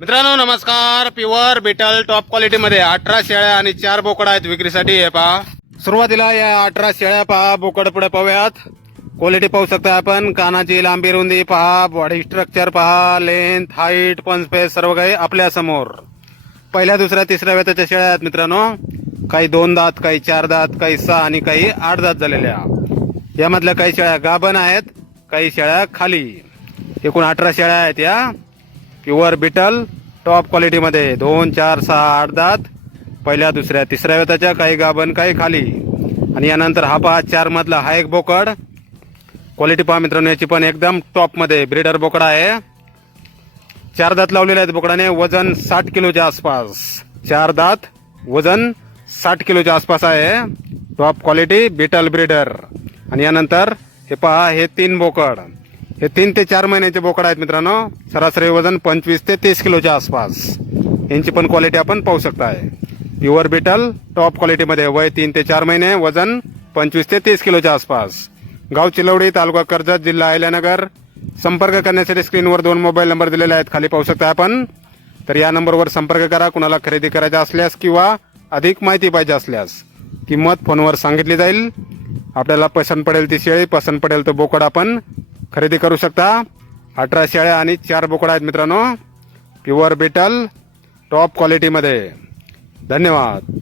मित्रांनो नमस्कार. Pure beetle top क्वालिटीमध्ये अठरा शेळ्या आणि चार बोकड आहेत विक्रीसाठी. हे पहा. सुरुवातीला या अठरा शेळ्या पहा. बोकड पुढे पाहूयात. क्वालिटी पाहू शकता आपण. कानाची लांबी रुंदी पहा. बॉडी स्ट्रक्चर पहा. लेंथ हाईट पंचपेस सर्व काही आपल्यासमोर. पहिल्या दुसऱ्या तिसऱ्या वेताच्या शेळ्या आहेत मित्रांनो. काही दोन दात काही चार दात काही सहा आणि काही आठ दात झालेल्या. यामधल्या काही शेळ्या गाभण आहेत काही शेळ्या खाली. एकूण अठरा शेळ्या आहेत या. प्युअर बिटल टॉप क्वालिटीमध्ये दोन चार सहा आठ दात पहिल्या दुसऱ्या तिसऱ्या वेताच्या काही गाभण काही खाली. आणि यानंतर हा पहा चार मधला हा एक बोकड. क्वालिटी पहा मित्रांनो याची पण एकदम टॉपमध्ये ब्रिडर बोकडा आहे. चार दात लावलेले आहेत बोकडाने वजन साठ किलोच्या आसपास. चार दात वजन साठ किलोच्या आसपास आहे. टॉप क्वालिटी बिटल ब्रिडर आणि यानंतर हे पहा हे तीन बोकड. हे तीन ते चार महिन्याचे बोकड आहेत मित्रांनो. सरासरी वजन पंचवीस ते तीस किलोच्या आसपास. यांची पण क्वालिटी आपण पाहू शकताय. प्युअर बिटल टॉप क्वालिटीमध्ये वय तीन ते चार महिने वजन पंचवीस ते तीस किलोच्या आसपास. गाव चिलवडी तालुका कर्जत जिल्हा अहिल्यानगर. संपर्क करण्यासाठी स्क्रीनवर दोन मोबाईल नंबर दिलेले आहेत. खाली पाहू शकता आपण. तर या नंबरवर संपर्क करा. कुणाला खरेदी करायचा असल्यास किंवा अधिक माहिती पाहिजे असल्यास किंमत फोनवर सांगितली जाईल. आपल्याला पसंत पडेल ती शेळी पसंत पडेल तो बोकड आपण खरेदी करू शकता. अठरा शेळ्या आणि चार बोकडा आहेत मित्रांनो. प्युअर बेटल टॉप क्वालिटीमध्ये धन्यवाद.